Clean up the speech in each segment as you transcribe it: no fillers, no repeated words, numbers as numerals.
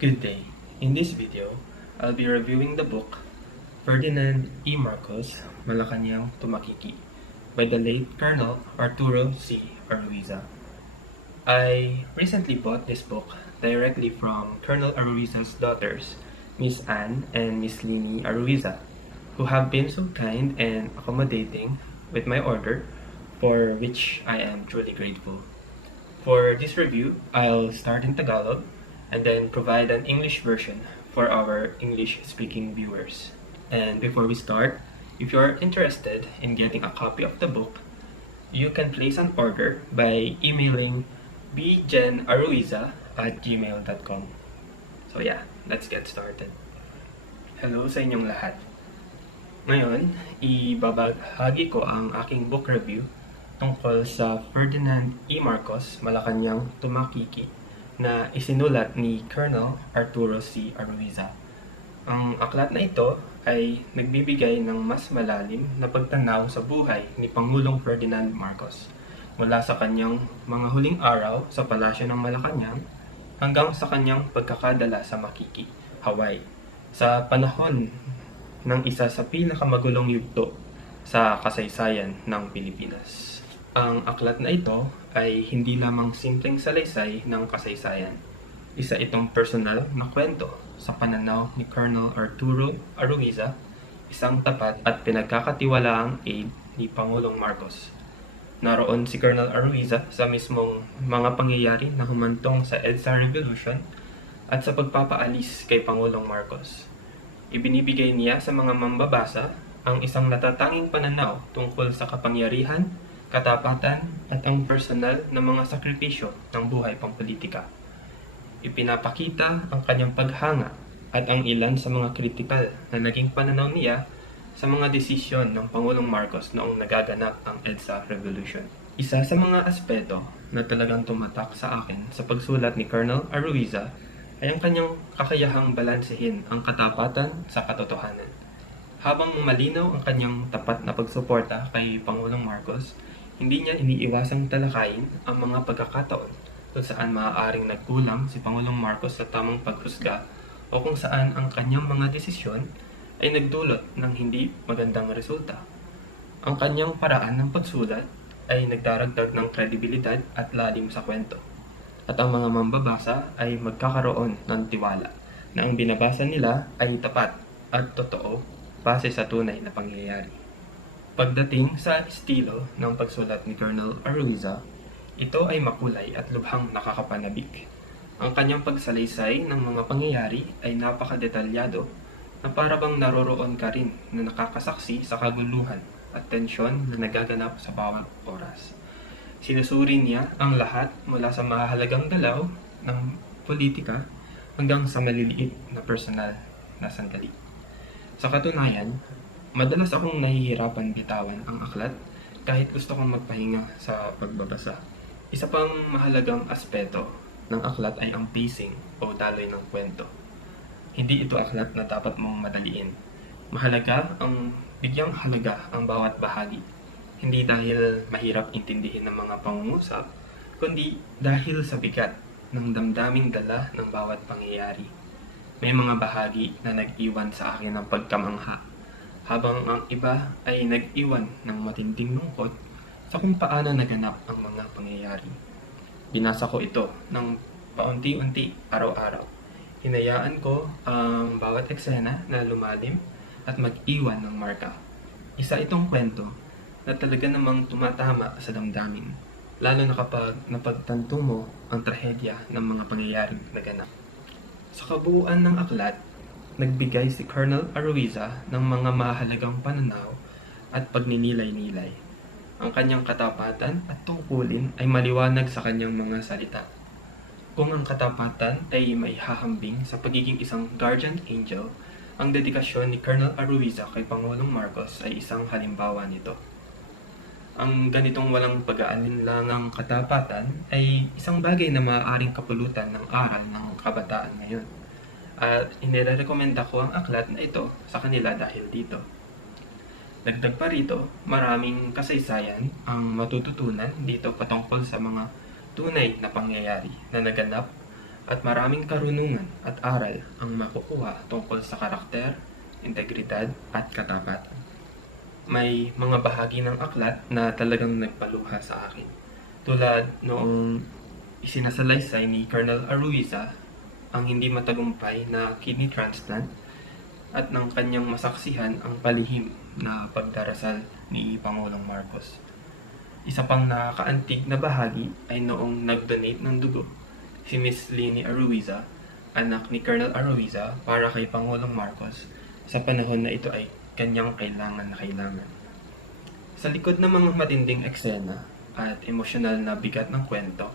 Good day. In this video, I'll be reviewing the book Ferdinand E. Marcos, Malacanang to Makiki by the late Colonel Arturo C. Aruiza. I recently bought this book directly from Colonel Aruiza's daughters, Miss Anne and Miss Lini Aruiza, who have been so kind and accommodating with my order, for which I am truly grateful. For this review, I'll start in Tagalog and then provide an English version for our English-speaking viewers. And before we start, if you are interested in getting a copy of the book, you can place an order by emailing bjenaruiza@gmail.com. So yeah, let's get started. Hello sa inyong lahat. Ngayon, ibabahagi ko ang aking book review tungkol sa Ferdinand E. Marcos, Malacañang to Makiki na isinulat ni Colonel Arturo C. Aruiza. Ang aklat na ito ay nagbibigay ng mas malalim na pagtanaw sa buhay ni Pangulong Ferdinand Marcos mula sa kanyang mga huling araw sa palasyo ng Malacanang hanggang sa kanyang pagkakadala sa Makiki, Hawaii, sa panahon ng isa sa pinakamagulong yugto sa kasaysayan ng Pilipinas. Ang aklat na ito ay hindi lamang simpleng salaysay ng kasaysayan. Isa itong personal na kwento sa pananaw ni Colonel Arturo Aruiza, isang tapat at pinagkakatiwalaang aide ni Pangulong Marcos. Naroon si Colonel Aruiza sa mismong mga pangyayari na humantong sa EDSA Revolution at sa pagpapaalis kay Pangulong Marcos. Ibinibigay niya sa mga mambabasa ang isang natatanging pananaw tungkol sa kapangyarihan, katapatan at ang personal na mga sakripisyo ng buhay pampolitika. Ipinapakita ang kanyang paghanga at ang ilan sa mga kritikal na naging pananaw niya sa mga desisyon ng Pangulong Marcos noong nagaganap ang EDSA Revolution. Isa sa mga aspeto na talagang tumatak sa akin sa pagsulat ni Colonel Aruiza ay ang kanyang kakayahang balansehin ang katapatan sa katotohanan. Habang malinaw ang kanyang tapat na pagsuporta kay Pangulong Marcos, hindi niya iniiwasang talakayin ang mga pagkakataon kung saan maaaring nagkulang si Pangulong Marcos sa tamang paghusga o kung saan ang kanyang mga desisyon ay nagdulot ng hindi magandang resulta. Ang kanyang paraan ng pagsulat ay nagdaragdag ng kredibilidad at lalim sa kwento. At ang mga mambabasa ay magkakaroon ng tiwala na ang binabasa nila ay tapat at totoo base sa tunay na pangyayari. Pagdating sa estilo ng pagsulat ni Colonel Aruiza, ito ay makulay at lubhang nakakapanabik. Ang kanyang pagsalaysay ng mga pangyayari ay napakadetalyado na parabang naroroon ka rin na nakakasaksi sa kaguluhan at tensyon na nagaganap sa bawat oras. Sinusuri niya ang lahat mula sa mahalagang galaw ng politika hanggang sa maliliit na personal na sandali. Sa katunayan, madalas akong nahihirapan bitawan ang aklat kahit gusto kong magpahinga sa pagbabasa. Isa pang mahalagang aspeto ng aklat ay ang pacing o daloy ng kwento. Hindi ito aklat na dapat mong madaliin. Mahalaga ang bigyang halaga ang bawat bahagi. Hindi dahil mahirap intindihin ng mga pangungusap, kundi dahil sa bigat ng damdaming dala ng bawat pangyayari. May mga bahagi na nag-iwan sa akin ng pagkamangha, habang ang iba ay nag-iwan ng matinding lungkot sa kung paano naganap ang mga pangyayari. Binasa ko ito ng paunti-unti araw-araw. Hinayaan ko ang bawat eksena na lumalim at mag-iwan ng marka. Isa itong kwento na talaga namang tumatama sa damdamin, lalo na kapag napagtanto mo ang trahedya ng mga pangyayaring naganap. Sa kabuuan ng aklat, nagbigay si Colonel Aruiza ng mga mahalagang pananaw at pagninilay-nilay. Ang kanyang katapatan at tungkulin ay maliwanag sa kanyang mga salita. Kung ang katapatan ay may hahambing sa pagiging isang guardian angel, ang dedikasyon ni Colonel Aruiza kay Pangulong Marcos ay isang halimbawa nito. Ang ganitong walang pag-aalinlangang katapatan ay isang bagay na maaaring kapulutan ng aral ng kabataan ngayon. At inirekomenda ko ang aklat na ito sa kanila dahil dito. Dagdag pa rito, maraming kasaysayan ang matututunan dito patungkol sa mga tunay na pangyayari na naganap at maraming karunungan at aral ang makukuha tungkol sa karakter, integridad at katapatan. May mga bahagi ng aklat na talagang nagpaluha sa akin. Tulad noong isinasalaysay ni Colonel Aruiza ang hindi matagumpay na kidney transplant at ng kanyang masaksihan ang palihim na pagdarasal ni Pangulong Marcos. Isa pang nakakaantig na bahagi ay noong nag-donate ng dugo si Miss Lini Aruiza, anak ni Colonel Aruiza, para kay Pangulong Marcos sa panahon na ito ay kanyang kailangan na kailangan. Sa likod ng mga matinding eksena at emosyonal na bigat ng kwento,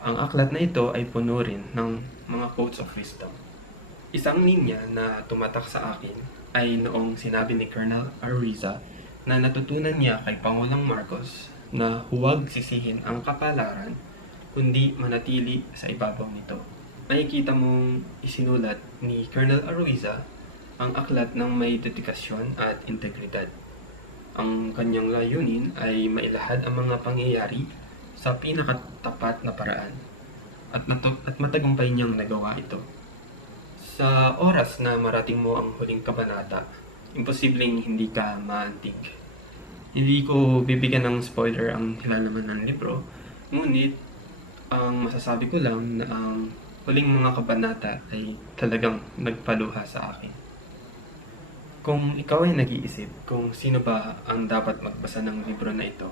ang aklat na ito ay puno rin ng mga quotes of wisdom. Isang linya na tumatak sa akin ay noong sinabi ni Colonel Aruiza na natutunan niya kay Pangulong Marcos na huwag sisihin ang kapalaran kundi manatili sa ibabaw nito. Makikita mong isinulat ni Colonel Aruiza ang aklat ng may dedikasyon at integridad. Ang kanyang layunin ay mailahad ang mga pangyayari sa pinakatapat na paraan at matagumpay niyang nagawa ito. Sa oras na marating mo ang huling kabanata, imposibleng hindi ka maantig. Hindi ko bibigyan ng spoiler ang nilalaman ng libro, ngunit ang masasabi ko lang na ang huling mga kabanata ay talagang nagpaluha sa akin. Kung ikaw ay nag-iisip kung sino ba ang dapat magbasa ng libro na ito,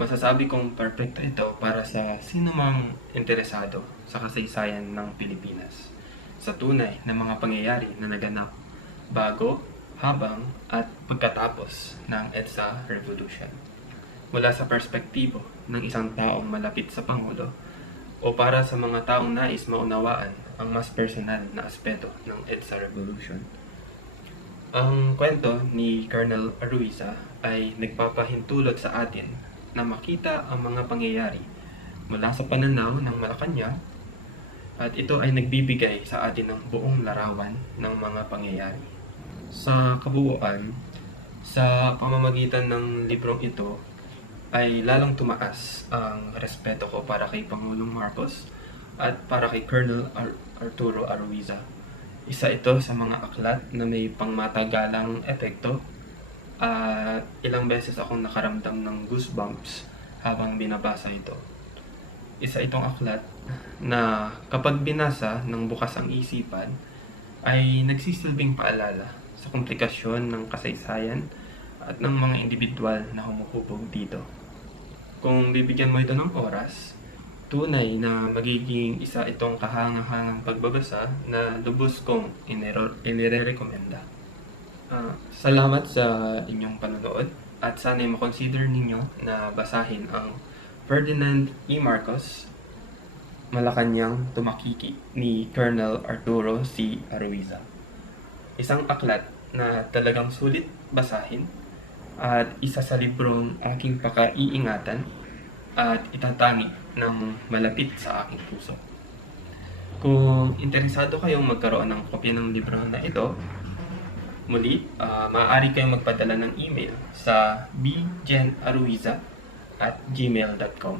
masasabi kong perfecto ito para sa sino mang interesado sa kasaysayan ng Pilipinas, sa tunay na mga pangyayari na naganap bago, habang at pagkatapos ng EDSA Revolution. Mula sa perspektibo ng isang taong malapit sa Pangulo o para sa mga taong nais maunawaan ang mas personal na aspeto ng EDSA Revolution. Ang kwento ni Colonel Aruiza ay nagpapahintulot sa atin na makita ang mga pangyayari mula sa pananaw ng Malacañang, at ito ay nagbibigay sa atin ng buong larawan ng mga pangyayari. Sa kabuuan, sa pamamagitan ng librong ito ay lalong tumaas ang respeto ko para kay Pangulong Marcos at para kay Colonel Arturo Aruiza. Isa ito sa mga aklat na may pangmatagalang epekto at ilang beses akong nakaramdam ng goosebumps habang binabasa ito. Isa itong aklat na kapag binasa ng bukas ang isipan ay nagsisilbing paalala sa komplikasyon ng kasaysayan at ng mga individual na humuhubog dito. Kung bibigyan mo ito ng oras, tunay na magiging isa itong kahangahangang pagbabasa na lubos kong inirekomenda. Salamat sa inyong panonood at sana'y makonsider ninyo na basahin ang Ferdinand E. Marcos, Malacañang to Makiki ni Colonel Arturo C. Aruiza. Isang aklat na talagang sulit basahin at isa sa librong aking pakaiingatan at itatangi ng malapit sa aking puso. Kung interesado kayong magkaroon ng kopya ng libro na ito, muli, maaari kayong magpadala ng email sa bjenaruiza@gmail.com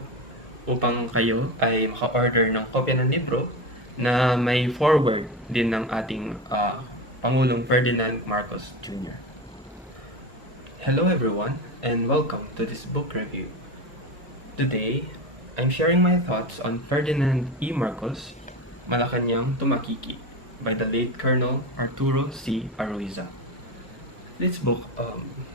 upang kayo ay maka-order ng kopya ng libro na may foreword din ng ating Pangulong Ferdinand Marcos Jr. Hello everyone and welcome to this book review. Today, I'm sharing my thoughts on Ferdinand E. Marcos, Malacañang to Makiki by the late Colonel Arturo C. Aruiza. This book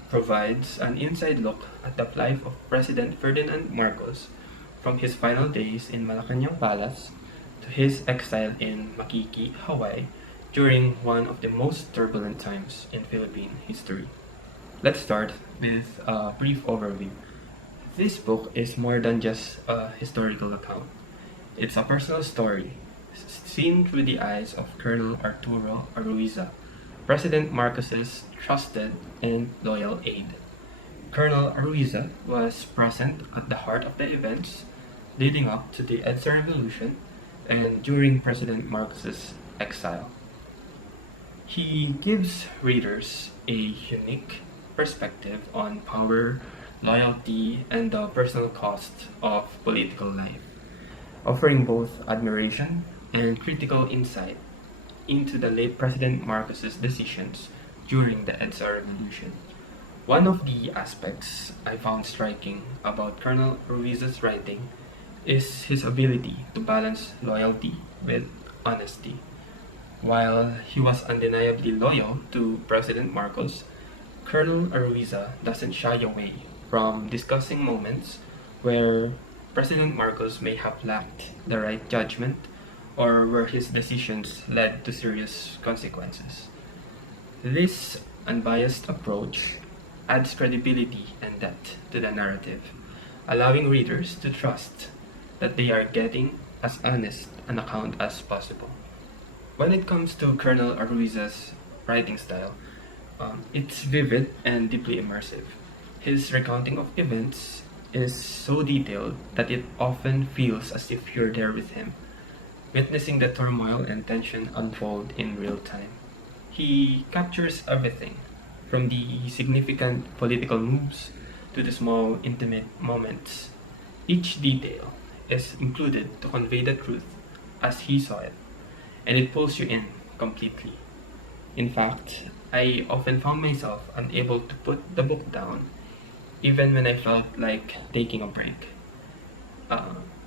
provides an inside look at the life of President Ferdinand Marcos from his final days in Malacañang Palace to his exile in Makiki, Hawaii during one of the most turbulent times in Philippine history. Let's start with a brief overview. This book is more than just a historical account. It's a personal story, seen through the eyes of Colonel Arturo Aruiza, President Marcos's trusted and loyal aide. Colonel Aruiza was present at the heart of the events leading up to the EDSA Revolution and during President Marcos's exile. He gives readers a unique perspective on power, loyalty, and the personal cost of political life, offering both admiration and critical insight into the late President Marcos's decisions during the EDSA revolution. One of the aspects I found striking about Colonel Aruiza's writing is his ability to balance loyalty with honesty. While he was undeniably loyal to President Marcos, Colonel Aruiza doesn't shy away from discussing moments where President Marcos may have lacked the right judgment or where his decisions led to serious consequences. This unbiased approach adds credibility and depth to the narrative, allowing readers to trust that they are getting as honest an account as possible. When it comes to Colonel Aruiza's writing style, it's vivid and deeply immersive. His recounting of events is so detailed that it often feels as if you're there with him, witnessing the turmoil and tension unfold in real time. He captures everything, from the significant political moves to the small, intimate moments. Each detail is included to convey the truth as he saw it, and it pulls you in completely. In fact, I often found myself unable to put the book down, even when I felt like taking a break.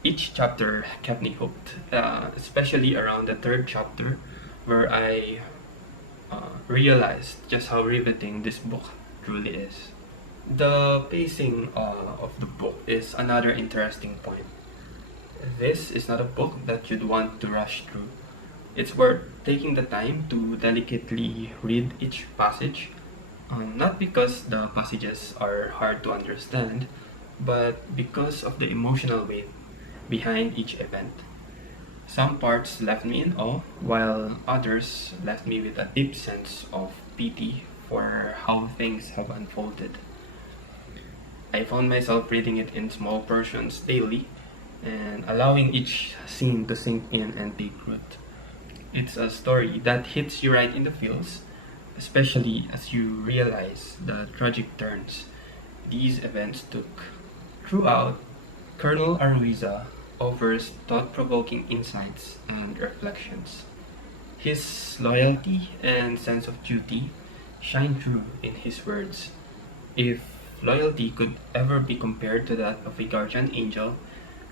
Each chapter kept me hooked, especially around the third chapter, where I realized just how riveting this book truly is. The pacing of the book is another interesting point. This is not a book that you'd want to rush through. It's worth taking the time to delicately read each passage, not because the passages are hard to understand, but because of the emotional weight behind each event. Some parts left me in awe, while others left me with a deep sense of pity for how things have unfolded. I found myself reading it in small portions daily and allowing each scene to sink in and take root. It's a story that hits you right in the feels, especially as you realize the tragic turns these events took. Throughout, Colonel Aruiza offers thought-provoking insights and reflections. His loyalty and sense of duty shine through in his words. If loyalty could ever be compared to that of a guardian angel,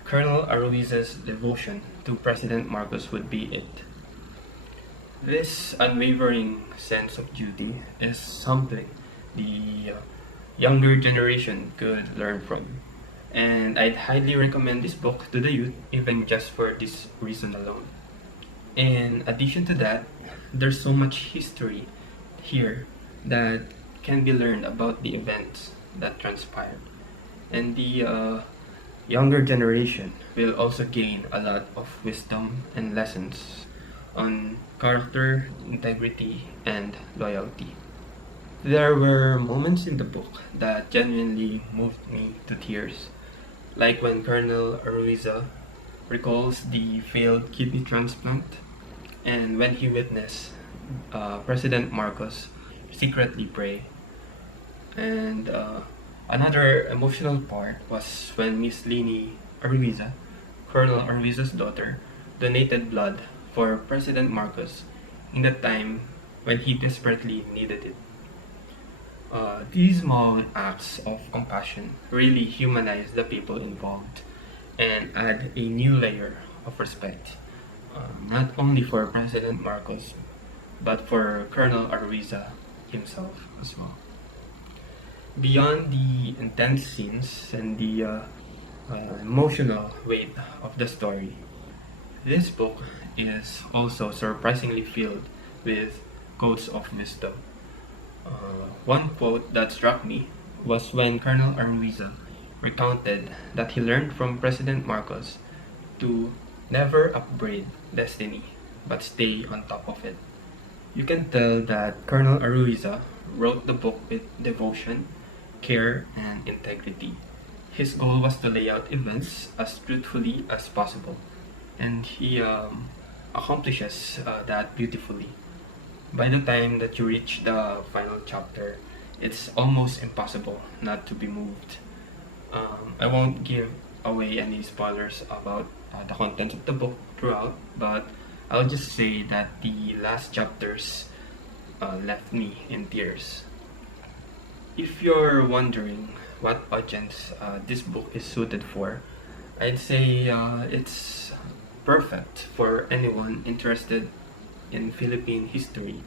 Colonel Aruiza's devotion to President Marcos would be it. This unwavering sense of duty is something the younger generation could learn from. And I'd highly recommend this book to the youth, even just for this reason alone. In addition to that, there's so much history here that can be learned about the events that transpired. And the younger generation will also gain a lot of wisdom and lessons on character, integrity, and loyalty. There were moments in the book that genuinely moved me to tears, like when Colonel Aruiza recalls the failed kidney transplant and when he witnessed President Marcos secretly pray. And another emotional part was when Miss Lini Aruiza, Colonel Aruiza's daughter, donated blood for President Marcos in the time when he desperately needed it. These small acts of compassion really humanize the people involved and add a new layer of respect, not only for President Marcos, but for Colonel Aruiza himself as well. Beyond the intense scenes and the emotional weight of the story, this book is also surprisingly filled with quotes of wisdom. One quote that struck me was when Colonel Aruiza recounted that he learned from President Marcos to never upbraid destiny but stay on top of it. You can tell that Colonel Aruiza wrote the book with devotion, care, and integrity. His goal was to lay out events as truthfully as possible, and he accomplishes that beautifully. By the time that you reach the final chapter, it's almost impossible not to be moved. I won't give away any spoilers about the contents of the book throughout, but I'll just say that the last chapters left me in tears. If you're wondering what audience this book is suited for, I'd say it's perfect for anyone interested in Philippine history,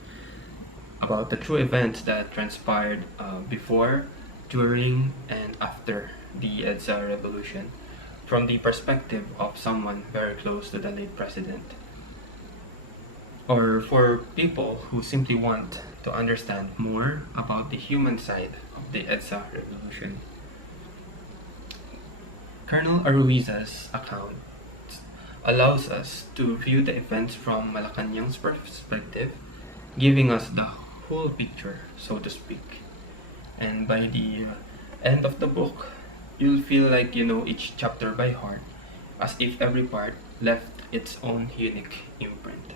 about the true events that transpired before, during, and after the EDSA revolution, from the perspective of someone very close to the late president. Or for people who simply want to understand more about the human side of the EDSA revolution. Colonel Aruiza's account allows us to view the events from Malacañang's perspective, giving us the whole picture, so to speak. And by the end of the book, you'll feel like you know each chapter by heart, as if every part left its own unique imprint.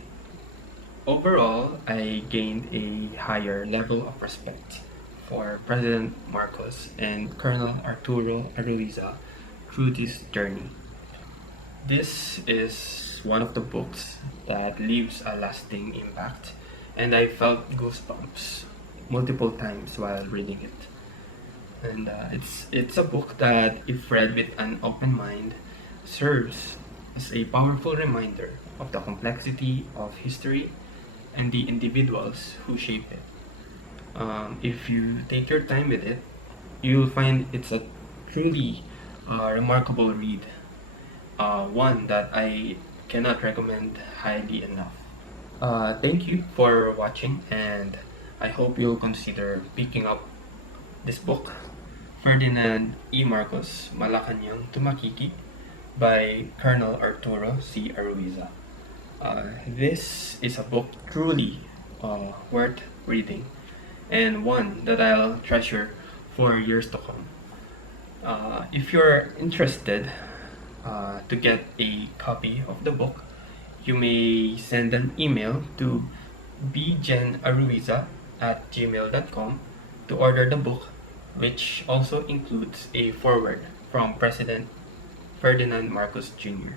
Overall, I gained a higher level of respect for President Marcos and Colonel Arturo Aruiza through this journey. This is one of the books that leaves a lasting impact, and I felt goosebumps multiple times while reading it. And it's a book that, if read with an open mind, serves as a powerful reminder of the complexity of history and the individuals who shape it. If you take your time with it, you'll find it's a truly remarkable read, one that I cannot recommend highly enough. Thank you for watching, and I hope you'll consider picking up this book, Ferdinand E. Marcos, Malacanang to Makiki, by Colonel Arturo C. Aruiza. This is a book truly worth reading, and one that I'll treasure for years to come. If you're interested to get a copy of the book, you may send an email to bjenaruiza@gmail.com to order the book, which also includes a foreword from President Ferdinand Marcos Jr.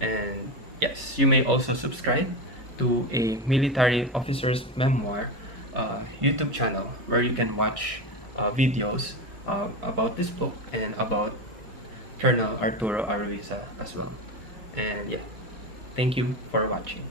And yes, you may also subscribe to a military officer's memoir YouTube channel, where you can watch videos about this book and about Colonel Arturo Aruiza as well. And yeah, thank you for watching.